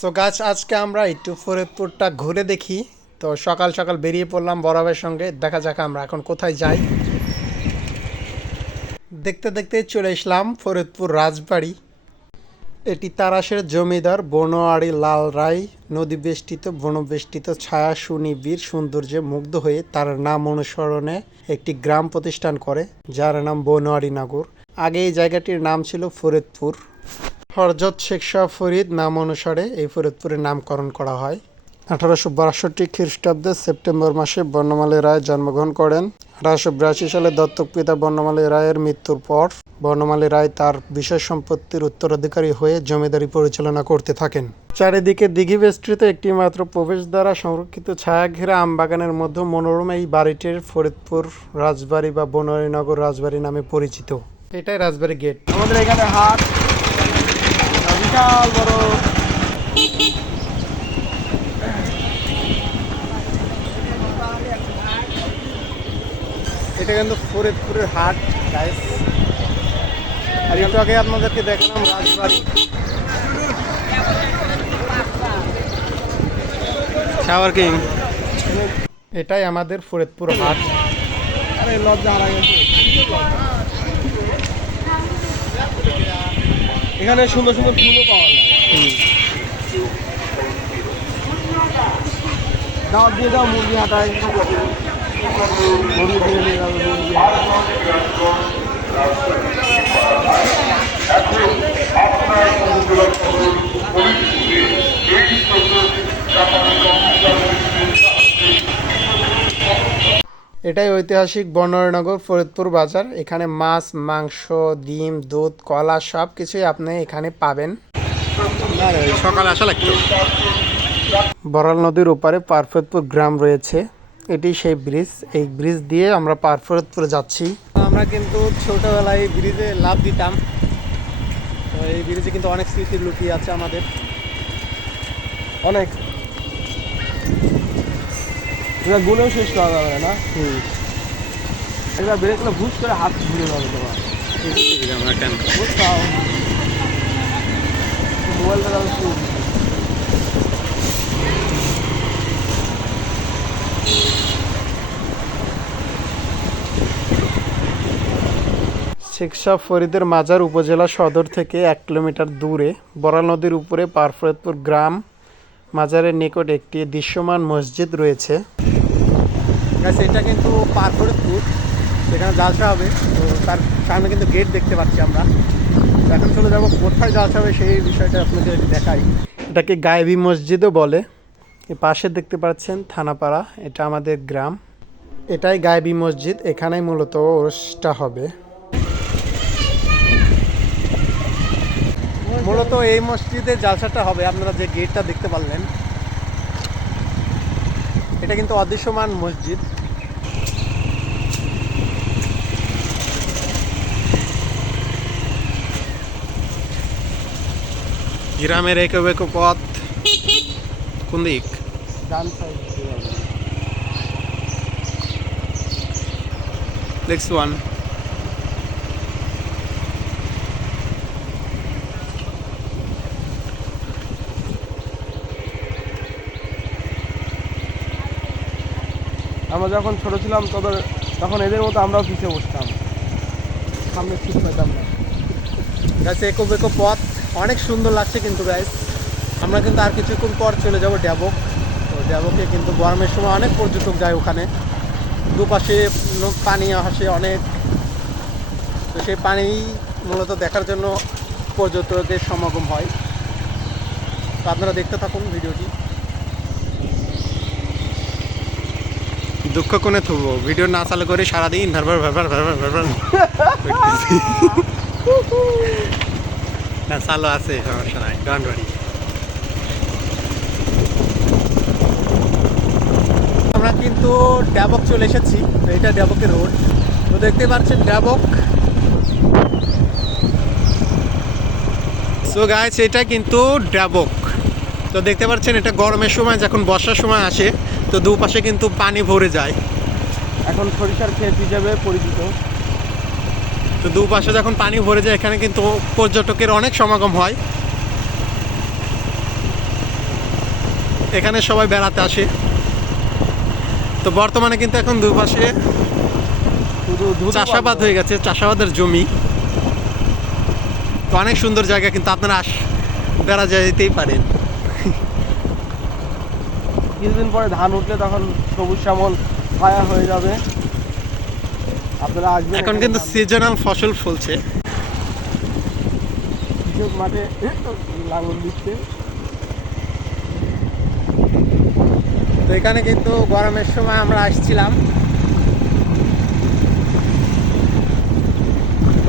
So গাছ, আজকে আমরা একটু ফরিদপুরটা ঘুরে দেখি। তো সকাল সকাল বেরিয়ে পড়লাম বরাবের সঙ্গে। দেখা যাক আমরা এখন কোথায় যাই। দেখতে দেখতে চলে আসলাম ফরিদপুর রাজবাড়ি। এটি তারাশের জমিদার বনোয়ারি লাল রায়। নদী বেষ্টিত বনবেষ্টিত ছায়া সুনিবিড় সৌন্দর্যে মুগ্ধ হয়ে তার নাম অনুসরণে একটি গ্রাম প্রতিষ্ঠান করে, যার নাম বনোয়ারি নগর। আগে এই জায়গাটির নাম ছিল ফরিদপুর। হরজত শেখ শাহ ফরিদ নাম অনুসারে এই ফরিদপুরের নামকরণ করা হয়। আঠারোশো বাষট্টি খ্রিস্টাব্দে সেপ্টেম্বর মাসে বর্ণমালী রায় জন্মগ্রহণ করেন। আঠারোশো বিরাশি সালে দত্তক পিতা বর্ণমালী রায়ের মৃত্যুর পর বর্ণমালী রায় তার বিশেষ সম্পত্তির উত্তরাধিকারী হয়ে জমিদারি পরিচালনা করতে থাকেন। চারিদিকে দিঘি বেষ্টিত একটি মাত্র প্রবেশ দ্বারা সংরক্ষিত ছায়া ছায়াঘেরা আমবাগানের মধ্যে মনোরম এই বাড়িটির ফরিদপুর রাজবাড়ি বা বনোয়ারিনগর রাজবাড়ি নামে পরিচিত। এটাই রাজবাড়ি গেট আমাদের এখানে হাট। বিশাল বড়। এটা কিন্তু ফরিদপুরের হাট গাইস আর একটু আগে আপনাদেরকে দেখলাম রাজবাড়ি। শাওয়ার কিং এটাই আমাদের ফরিদপুর হাট। আরে লজ্জা হারা গেছে। এখানে সুন্দর সুন্দর ফুলও পাওয়া যায়। দাওয়াত দিয়ে দাও মুরগি হাটায়। মুরগি কিনে নিয়ে যাবে মুরগি এটাই ঐতিহাসিক বনোয়ারিনগর ফরিদপুর বাজার। এখানে মাছ মাংস ডিম দুধ কলা সব কিছুই আপনি এখানে পাবেন। সকালে আসা লাগতো। বরাল নদীর ওপারে পারফেদপুর গ্রাম রয়েছে। এটি সেই ব্রিজ। এই ব্রিজ দিয়ে আমরা পারফেদপুরে যাচ্ছি। আমরা কিন্তু ছোটবেলায় এই ব্রিজে লাভ দিতাম। তো এই ব্রিজে কিন্তু অনেক স্মৃতি লুকিয়ে আছে আমাদের। অনেক। এটা গুনেও শেষ করা যাবে না। হুম। এটা বেড়ে গেলে ভুজ করে হাত ঘুরে যাবে তোমার বুঝতাম মোবাইলটা যাবে খুব শেখ শাহ ফরিদের মাজার উপজেলা সদর থেকে এক কিলোমিটার দূরে বরাল নদীর উপরে পারফরেদপুর গ্রাম মাজারের নিকট একটি দৃশ্যমান মসজিদ রয়েছে। এটা কিন্তু পারফরেদপুর সেখানে জালসা হবে। তো তার সামনে কিন্তু গেট দেখতে পাচ্ছি আমরা। এখন চলে যাব কোথায় জালসা হবে সেই বিষয়টা আপনাদের দেখাই। এটাকে গায়েবী মসজিদও বলে। পাশে দেখতে পাচ্ছেন থানাপাড়া। এটা আমাদের গ্রাম। এটাই গায়েবী মসজিদ। এখানেই মূলত ওরসটা হবে। মূলত এই মসজিদে জালসাটা হবে আপনারা যে গেটটা দেখতে পারলেন। এটা কিন্তু অদৃশ্যমান মসজিদ। গ্রামের একে বেকো পথ কোন দিক? নেক্সট ওয়ান আমরা যখন ছোট ছিলাম, তবে তখন এদের মতো আমরাও পিছিয়ে বসতাম। সামনে ঠিক পেতাম না। গাছ একো বেকো পথ। অনেক সুন্দর লাগছে কিন্তু গাইস আমরা কিন্তু আর কিছুক্ষণ পর চলে যাব ড্যাবক। তো ড্যাবকে কিন্তু গরমের সময় অনেক পর্যটক যায় ওখানে। দুপাশে পানি আসে অনেক। তো সেই পানি মূলত দেখার জন্য পর্যটকের সমাগম হয়। তো আপনারা দেখতে থাকুন ভিডিওটি। দুঃখ কোনে থুবো? ভিডিও না চালু করে সারাদিন ভারবার ভারবার ভারবার ভারবার। না, চালু আছে, সমস্যা নাই ডন বাড়ি আমরা কিন্তু ড্যাবক চলে এসেছি তো এটা ড্যাবকের রোড। তো দেখতে পাচ্ছেন ড্যাবক। সো গাইস এটা কিন্তু ড্যাবক। তো দেখতে পাচ্ছেন, এটা গরমের সময়, যখন বর্ষার সময় আসে তো দুপাশে কিন্তু পানি ভরে যায়। এখন সরিষার ক্ষেত হিসেবে পরিচিত। তো দুপাশে যখন পানি ভরে যায় এখানে কিন্তু পর্যটকের অনেক সমাগম হয়। এখানে সবাই বেড়াতে আসে। তো বর্তমানে কিন্তু এখন দুপাশে চাষাবাদ হয়ে গেছে চাষাবাদের জমি। তো অনেক সুন্দর জায়গা কিন্তু আপনারা আস বেড়া যেতেই পারেন। কিছুদিন পরে ধান উঠলে তখন সবুজ শ্যামল ছায়া হয়ে যাবে। আপনারা আসবেন এখন কিন্তু সিজনাল ফসল ফলছে। কৃষক মাঠে লাঙল দিচ্ছে। তো এখানে কিন্তু গরমের সময় আমরা আসছিলাম।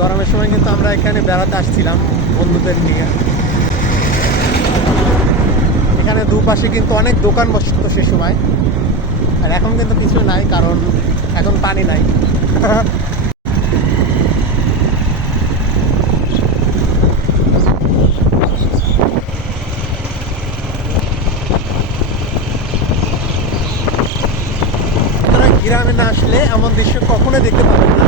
গরমের সময় কিন্তু আমরা এখানে বেড়াতে আসছিলাম বন্ধুদের নিয়ে। এখানে দুপাশে কিন্তু অনেক দোকান বসতো সে সময়। আর এখন কিন্তু কিছু নাই, কারণ এখন পানি নাই। গ্রামে না আসলে এমন দৃশ্য কখনোই দেখতে পাবেন না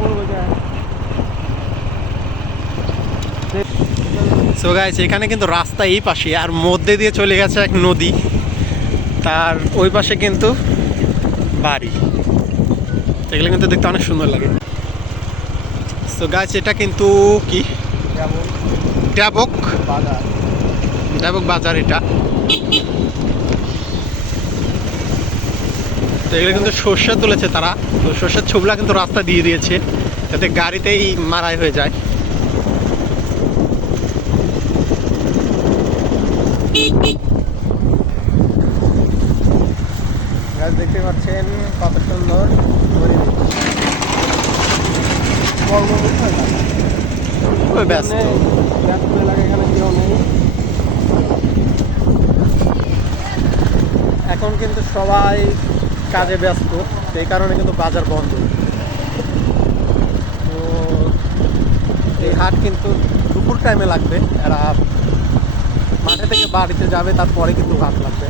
বলব যে সো গাইস এখানে কিন্তু রাস্তা এই পাশে, আর মধ্যে দিয়ে চলে গেছে এক নদী। তার ওই পাশে কিন্তু বাড়ি। এগুলো কিন্তু দেখতে অনেক সুন্দর লাগে। সো গাইস এটা কিন্তু কি? ট্যাবক। ট্যাবক বাজার এটা। তো এগুলো কিন্তু সর্ষে তুলেছে তারা। তো সর্ষের ছবলা কিন্তু রাস্তা দিয়ে দিয়েছে। যাতে গাড়িতেই মারাই হয়ে যায়। গাছ দেখতে পাচ্ছেন কত সুন্দর ব্যস্ত। ব্যস্ত এলাকা এখানে কেউ নেই। এখন কিন্তু সবাই কাজে ব্যস্ত সেই কারণে কিন্তু বাজার বন্ধ। তো এই হাট কিন্তু দুপুর টাইমে লাগবে এরা মাঠে থেকে বাড়িতে যাবে তারপরে কিন্তু হাট লাগবে।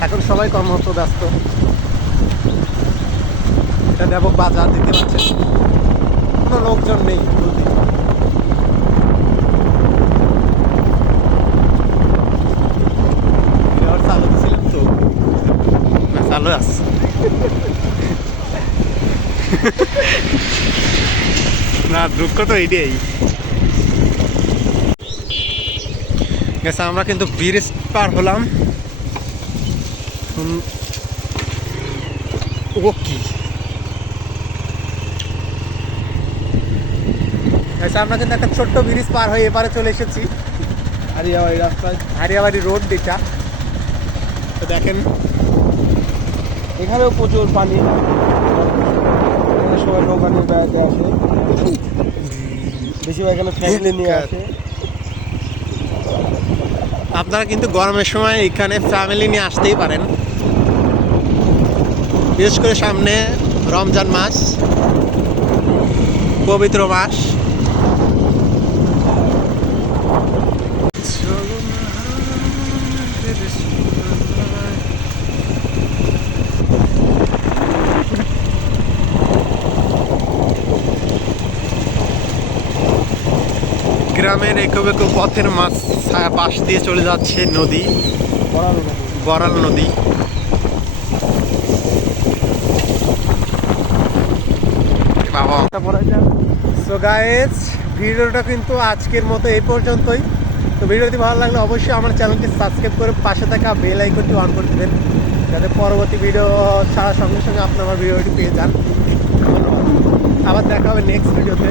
এখন সবাই কর্মরত ব্যস্ত। এটা দেবক বাজার দিতে পারছেন কোনো লোকজন নেই নদী চালু তো? আছে। না দুঃখ তো এইটাই গেছে আমরা কিন্তু ব্রিজ পার হলাম। ও কি? আমরা কিন্তু একটা ছোট্ট ব্রিজ পার হয়ে এপারে চলে এসেছি। হারিয়াবাড়ি রাস্তায়। হারিয়াবাড়ি রোড যেটা তো দেখেন। এখানেও প্রচুর পানি। সবাই নৌকা নিয়ে বেড়াতে আসে। বেশিরভাগ এখানে ফ্যামিলি নিয়ে আসে। আপনারা কিন্তু গরমের সময় এখানে ফ্যামিলি নিয়ে আসতেই পারেন। বিশেষ করে সামনে রমজান মাস, পবিত্র মাস। গ্রামের একো একো পথের মাছ পাশ দিয়ে চলে যাচ্ছে নদী। বরাল নদী। বাবা। সো গাইজ ভিডিওটা কিন্তু আজকের মতো এই পর্যন্তই। তো ভিডিওটি ভালো লাগলে অবশ্যই আমার চ্যানেলটি সাবস্ক্রাইব করে পাশে থাকা বেল আইকনটি অন করে দেবেন, যাতে পরবর্তী ভিডিও ছাড়ার সঙ্গে সঙ্গে আপনি আমার ভিডিওটি পেয়ে যান। আবার দেখা হবে নেক্সট ভিডিওতে